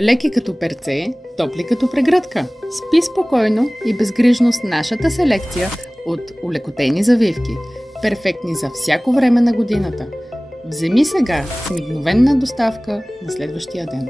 Леки като перце, топли като прегръдка. Спи спокойно и безгрижно с нашата селекция от олекотени завивки, перфектни за всяко време на годината. Вземи сега с мигновенна доставка на следващия ден.